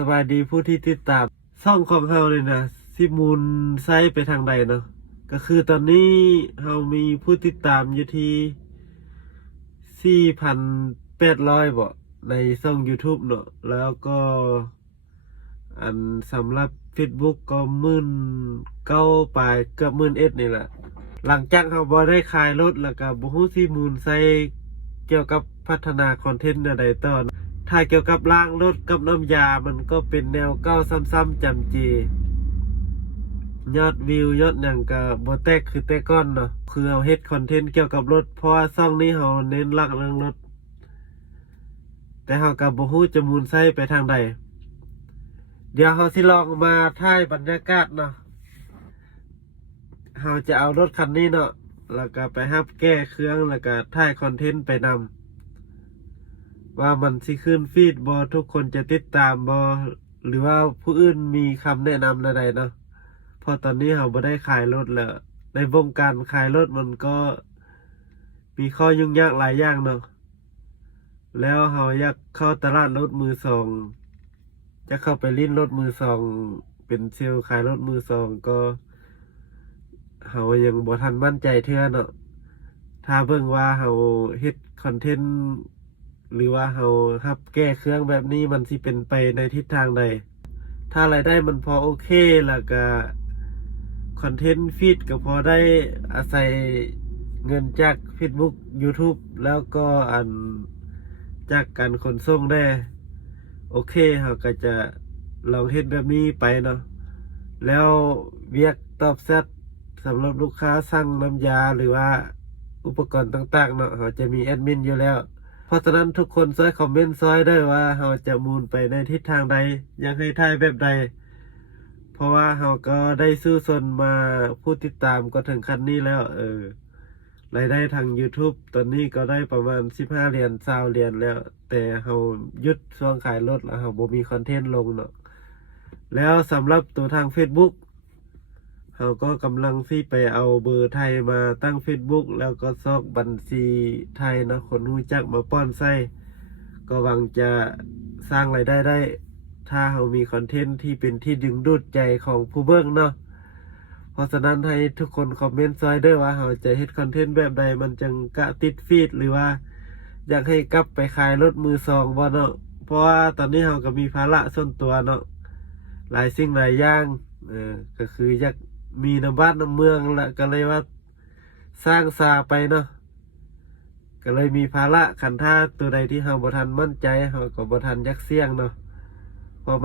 สบายดีผู้ที่ติดตามช่องของเฮาเลยนะสิมูลไซไปทางใดเนาะก็คือตอนนี้เฮามีผู้ติดตามอยู่ที่4,800บ่ในช่อง YouTube เนาะแล้วก็อันสำหรับ Facebook ก็19,000ปลายเกือบ11,000นี่แหละหลังจากเฮาบ่ได้ขายรถแล้วก็บ่ฮู้สิมูลไซเกี่ยวกับพัฒนาคอนเทนต์ใดต่อ ถ้าเกี่ยวกับล้างรถกับน้ำยา มันก็เป็นแนวเก้าซ้ำๆจำเจยอดวิวยอดหยังก็บ่แตกคือแต่ก่อนเนาะคือเอาเฮ็ดคอนเทนต์เกี่ยวกับรถเพราะว่าช่องนี้เฮาเน้นหลักเรื่องรถแต่เฮาก็บ่ฮู้จะมูลไส้ไปทางใดเดี๋ยวเฮาสิลองมาถ่ายบรรยากาศเนาะเฮาจะเอารถคันนี้เนาะแล้วก็ไปรับแก้เครื่องแล้วก็ถ่ายคอนเทนต์ไปนำว่ามันสิขึ้นฟีดบ่ทุกคนจะติดตามบ่หรือว่าผู้อื่นมีคำแนะนำใดๆเนาะเพราะตอนนี้เราบ่ได้ขายรถแล้วในวงการขายรถมันก็มีข้อยุ่งยากหลายอย่างเนาะแล้วเราอยากเข้าตลาดรถมือสองจะเข้าไปลิ้นรถมือสองเป็นเซลล์ขายรถมือสองก็เรายังบ่ทันมั่นใจเทื่อเนาะถ้าเบิ่งว่าเราเฮ็ดคอนเทนต์หรือว่าเรารับแก้เครื่องแบบนี้มันสิเป็นไปในทิศทางใดถ้ารายได้มันพอโอเคแล้วก็คอนเทนต์ฟีดก็พอได้อาศัยเงินจาก Facebook YouTube แล้วก็จากการขนส่งได้โอเคเราก็จะลองเฮ็ดแบบนี้ไปเนาะแล้วเวียกตอบแชทสำหรับลูกค้าสั่งน้ำยาหรือว่าอุปกรณ์ต่างๆเนาะเราจะมีแอดมินอยู่แล้วเพราะฉะนั้นทุกคนช่วยคอมเมนต์ซอยได้ว่าเราจะมูลไปในทิศทางใดอยากให้ถ่ายแบบใดเพราะว่าเราก็ได้ซื้อซนมาผู้ติดตามก็ถึงขั้นนี้แล้วรายได้ทาง YouTube ตอนนี้ก็ได้ประมาณ15เหรียญ20เหรียญแล้วแต่เราหยุดช่วงขายรถแล้วเราบ่มีคอนเทนต์ลงเนาะแล้วสำหรับตัวทาง Facebook เราก็กำลังที่ไปเอาเบอร์ไทยมาตั้ง Facebook แล้วก็ซอกบัญชีไทยนะคนรู้จักมาป้อนไส้ก็หวังจะสร้างรายได้ได้ ถ้าเรามีคอนเทนต์ที่เป็นที่ดึงดูดใจของผู้เบิ่งเนาะเพราะฉะนั้นให้ทุกคนคอมเมนต์ซอยด้วยว่าเราจะเฮ็ดคอนเทนต์แบบใดมันจังกะติดฟีดหรือว่าอยากให้กลับไปขายรถมือสองบ่เนาะเพราะว่าตอนนี้เราก็มีภาระส่วนตัวเนาะหลายสิ่งหลายอย่างก็คืออยากมีน้ำบ้านน้ำเมืองละก็เลยว่าสร้างซาไปเนาะก็เลยมีภาระขันท่าตัวใดที่เราบ่ทันมั่นใจเราก็บ่ทันยักเสี่ยงเนาะ